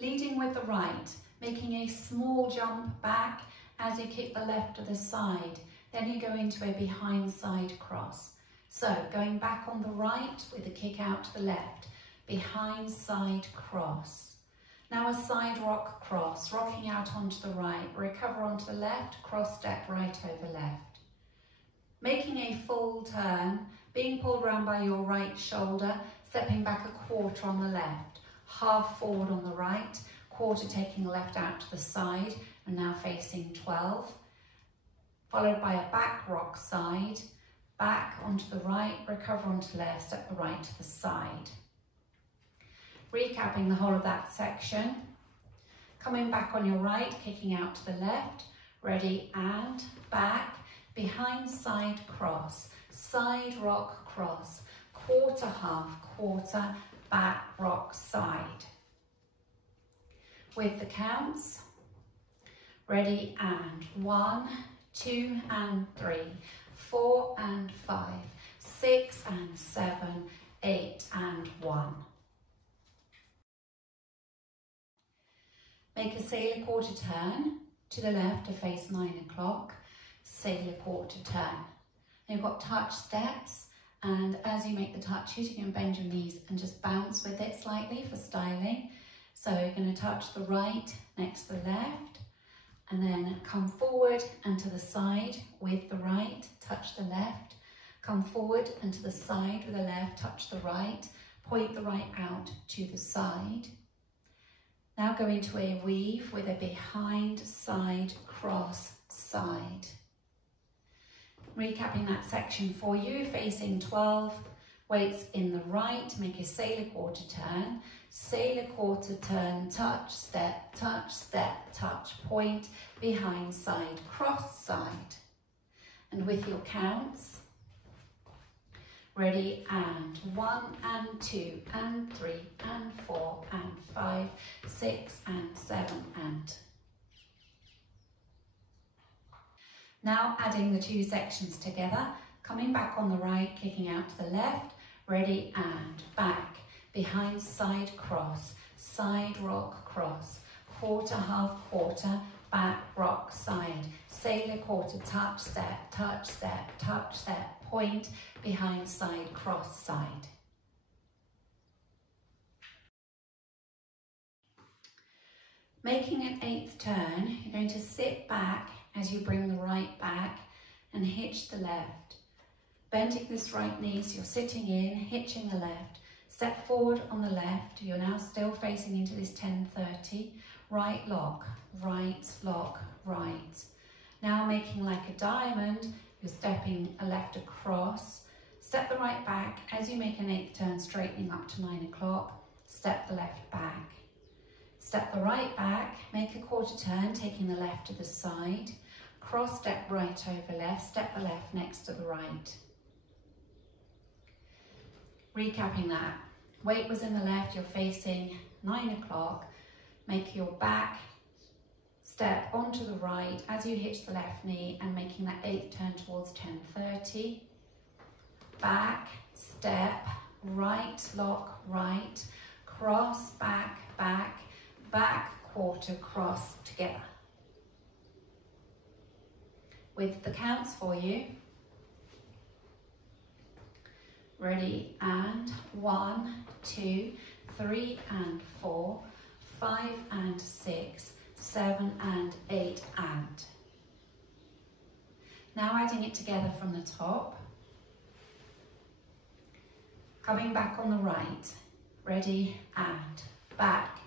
Leading with the right, making a small jump back as you kick the left to the side. Then you go into a behind side cross. So going back on the right with a kick out to the left, behind side cross. Now a side rock cross, rocking out onto the right, recover onto the left, cross step right over left. Making a full turn, being pulled around by your right shoulder, stepping back a quarter on the left, half forward on the right, quarter taking the left out to the side, and now facing 12. Followed by a back rock side, back onto the right, recover onto left, step the right to the side. Recapping the whole of that section. Coming back on your right, kicking out to the left, ready and back, behind side cross, side rock cross, quarter half, quarter, back rock side. With the counts, ready and 1, 2 and 3, 4 and 5, 6 and 7, 8 and 1. Make a sailor quarter turn to the left to face 9 o'clock, sailor quarter turn. Then you've got touch steps, and as you make the touch, you can bend your knees and just bounce with it slightly for styling. So you're going to touch the right next to the left, and then come forward and to the side with the right, touch the left, come forward and to the side with the left, touch the right, point the right out to the side. Now go into a weave with a behind side cross side. Recapping that section for you, facing 12, weights in the right, make a sailor quarter turn, touch, step, touch, point, behind side, cross side. And with your counts, ready and 1 and 2 and 3 and 4 and 5, 6 and 7 and. Now adding the two sections together, coming back on the right, kicking out to the left, ready and back, behind side cross, side rock cross, quarter half quarter, back rock side, sailor quarter, touch step, point, behind side cross side. Making an 8th turn, you're going to sit back as you bring the right back and hitch the left. Bending this right knee, so you're sitting in, hitching the left. Step forward on the left, you're now still facing into this 10-30. Right lock, right. Now making like a diamond, you're stepping a left across. Step the right back as you make an 8th turn, straightening up to 9 o'clock. Step the left back. Step the right back, make a quarter turn, taking the left to the side. Cross step right over left, step the left next to the right. Recapping that, weight was in the left, you're facing 9 o'clock. Make your back step onto the right as you hitch the left knee and making that 8th turn towards 10-30. Back, step, right, lock, right, cross, back, quarter, cross together. With the counts for you. Ready and 1, 2, 3 and 4, 5 and 6, 7 and 8 and. Now adding it together from the top. Coming back on the right. Ready and back,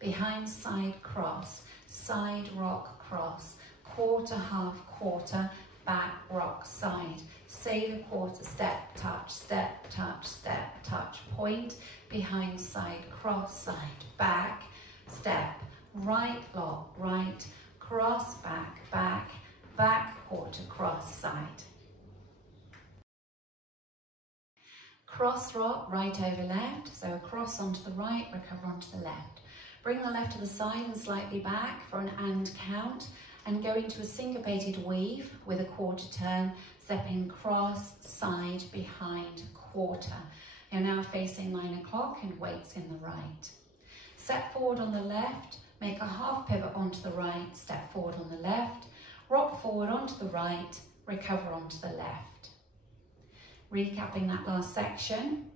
behind side cross, side rock cross, quarter half quarter, back rock side, sailor quarter, step, touch, point, behind side cross side, back, step, right lock, right, cross, back, quarter, cross side. Cross rock, right over left, so a cross onto the right, recover onto the left. Bring the left to the side and slightly back for an and count, and go into a syncopated weave with a quarter turn, stepping cross, side, behind, quarter. You're now facing 9 o'clock and weights in the right. Step forward on the left, make a half pivot onto the right, step forward on the left, rock forward onto the right, recover onto the left. Recapping that last section,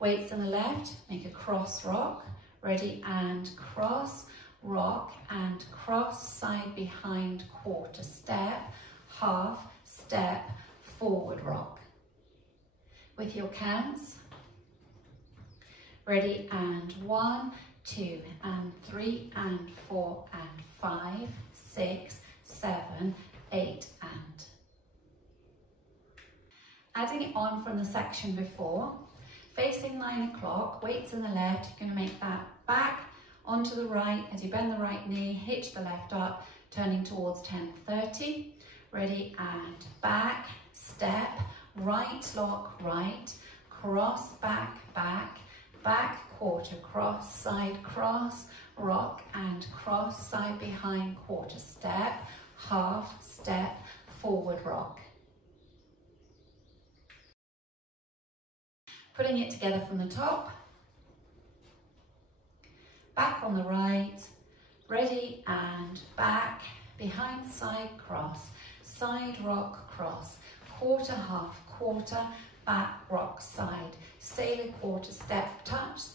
weights on the left, make a cross rock, ready and cross, rock and cross, side behind, quarter step, half step, forward rock. With your counts, ready and 1, 2 and 3 and 4 and 5, 6, 7, 8 and. Adding it on from the section before, facing 9 o'clock, weights in the left, you're going to make that back onto the right as you bend the right knee, hitch the left up, turning towards 10:30. Ready and back, step, right lock, right, cross, back, back, back, quarter, cross, side cross, rock and cross, side behind, quarter step, half step, forward rock. Putting it together from the top, back on the right, ready and back, behind side cross, side rock cross, quarter half quarter, back rock side, sailor quarter step, touch,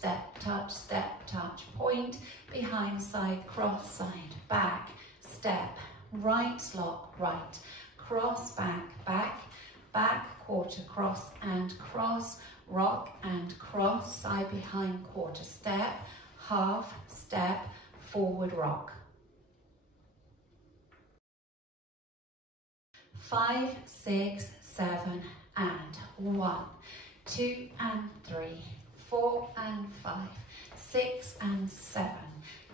point, behind side cross, side, back, step, right lock, right, cross, back, back, back, quarter cross and cross, rock and cross, side behind, quarter step, half step, forward rock. 5, 6, 7 and 1, 2 and 3, 4 and 5, 6 and 7,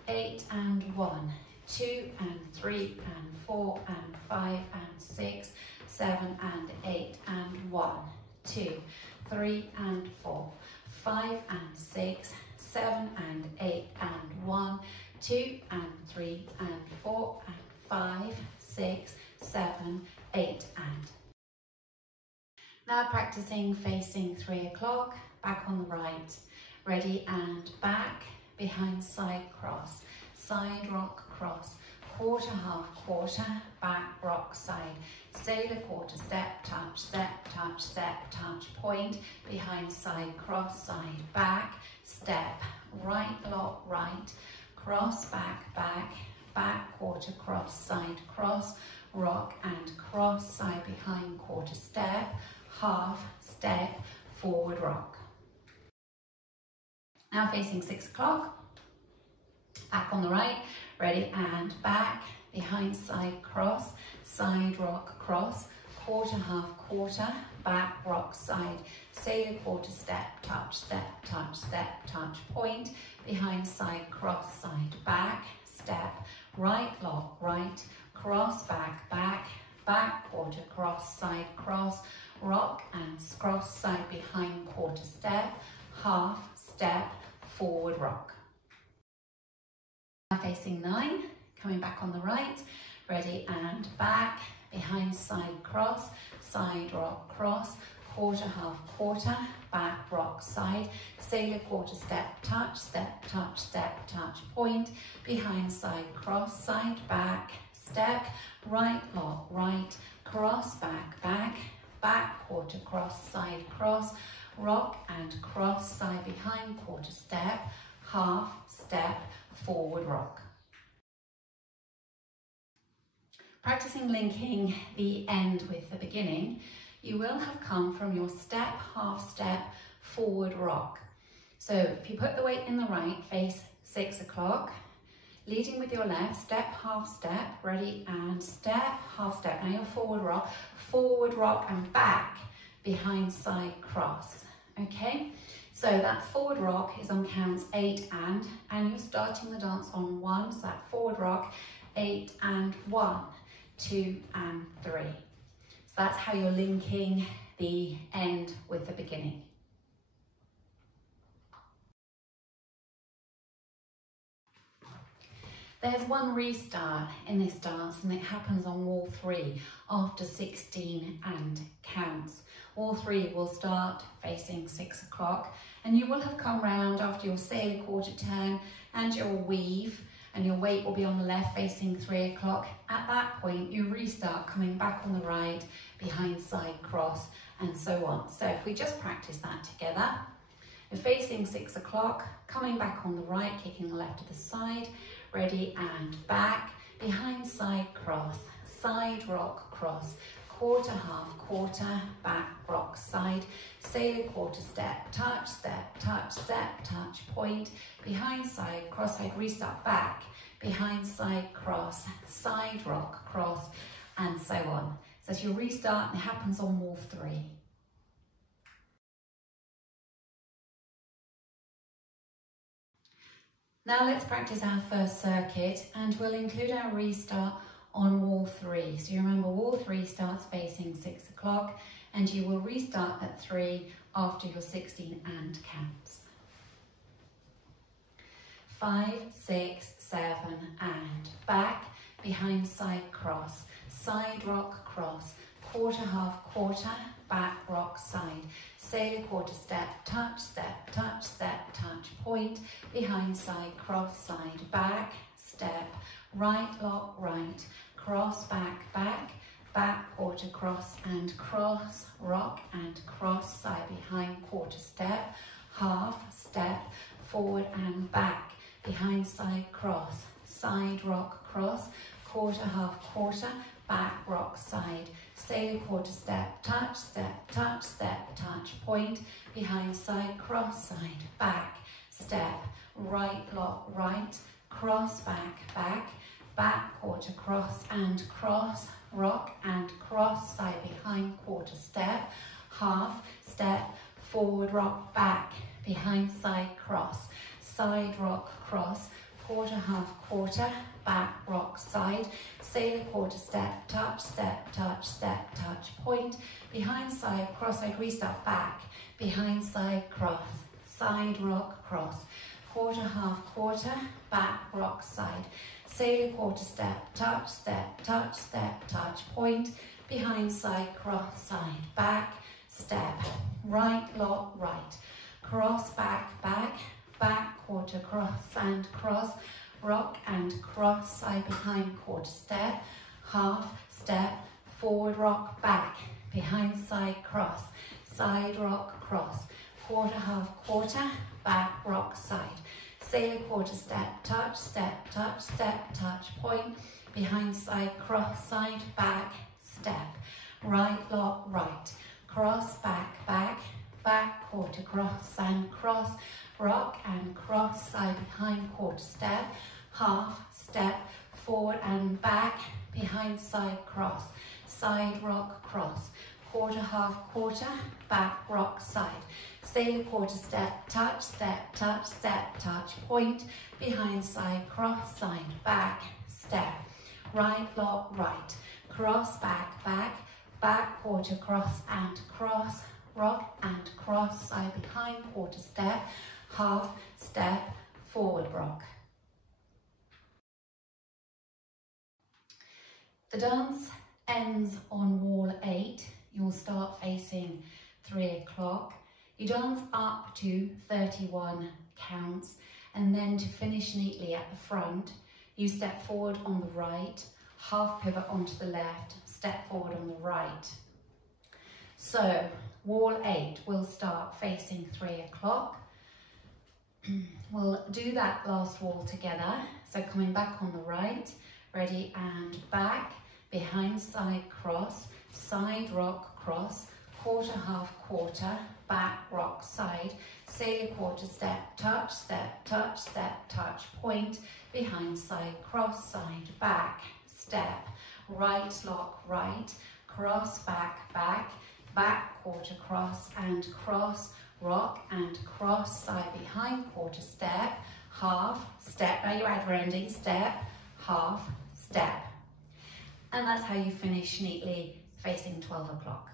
8 and 1, 2 and 3 and 4 and 5 and 6, 7 and 8 and 1, 2, 3 and 4, 5 and 6, 7 and 8 and 1, 2 and 3 and 4 and 5, 6, 7, 8 and. Now practicing facing 3 o'clock, back on the right, ready and back, behind side cross, side rock cross, quarter half quarter, back rock side, sailor quarter step, touch, point, behind side cross, side back, step, right lock right, cross back, back quarter cross, side cross, rock and cross, side behind, quarter step, half step, forward rock. Now facing 6 o'clock, back on the right, ready and back, behind side cross, side rock cross, quarter half quarter, back rock side, sailor quarter step, touch, point, behind side cross, side back, step, right lock right, cross back, back quarter cross, side cross, rock and cross, side behind, quarter step, half step, forward rock. Now facing 9, coming back on the right, ready and back, behind side cross, side rock cross, quarter half quarter, back rock side, sailor quarter step, touch, point, behind side cross, side back, step, right lock right, cross back, back quarter cross, side cross, rock and cross, side behind, quarter step, half step, forward rock. Practicing linking the end with the beginning, you will have come from your step, half step, forward rock. So if you put the weight in the right, face 6 o'clock, leading with your left, step, half step, ready and step, half step. Now your forward rock and back, behind side cross, okay? So that forward rock is on counts 8 and you're starting the dance on 1, so that forward rock, 8 and 1, 2 and 3. So that's how you're linking the end with the beginning. There's one restart in this dance and it happens on wall 3 after 16 and counts. Wall 3 will start facing 6 o'clock and you will have come round after your sailor quarter turn and your weave, and your weight will be on the left facing 3 o'clock. At that point you restart coming back on the right, behind side cross, and so on. So if we just practice that together. We're facing 6 o'clock, coming back on the right, kicking the left to the side, ready and back, behind side cross, side rock cross, quarter half quarter, back rock side, sailor quarter step, touch, touch, point, behind side cross side, restart back, behind side cross, side rock cross, and so on. So as you restart, it happens on wall 3. Now let's practice our first circuit, and we'll include our restart on wall 3. So you remember wall 3 starts facing 6 o'clock and you will restart at 3 after your 16 and counts. 5, 6, 7 and back, behind side cross, side rock cross, quarter half quarter, back rock side, sailor quarter step, touch, point, behind side cross, side back, step, right lock right, cross back, back quarter cross and cross, rock and cross, side behind quarter step, half step, forward and back, behind side cross, side rock cross, quarter half quarter, back rock side, sailor quarter step, touch, point, behind side cross, side back, step, right lock right, cross back quarter cross and cross, rock and cross, side behind quarter step, half step, forward rock back, behind side cross, side rock cross, quarter half quarter, back rock side, sailor quarter step, touch, point, behind side cross side, restart back, behind side cross, side rock cross, quarter half quarter, back rock side, sailor quarter step, touch, point, behind side cross, side back, step, right lock right, cross back, back quarter cross and cross, rock and cross, side behind quarter step, half step, forward rock back, behind side cross, side rock cross, quarter half quarter, back rock side, sailor quarter step, touch, point, behind side cross, side back, step, right lock right, cross back, back quarter cross and cross, rock and cross, side behind quarter step, half step, forward and back, behind side cross, side rock cross, quarter half quarter, back rock side, sailor quarter step, touch, point, behind side cross, side back, step, right lock right, cross back, back quarter cross and cross, rock and cross, side behind quarter step, half step, forward rock. The dance ends on wall 8. You'll start facing 3 o'clock. You dance up to 31 counts, and then to finish neatly at the front, you step forward on the right, half pivot onto the left, step forward on the right. So wall 8 will start facing 3 o'clock. We'll do that last wall together. So coming back on the right, ready and back, behind side cross, side rock cross, quarter half quarter, back rock side, sailor quarter step, touch, point, behind side cross, side back, step, right lock right, cross back, back quarter cross and cross, rock and cross, side behind quarter step, half step, now you're at rounding, step, half step. And that's how you finish neatly facing 12 o'clock.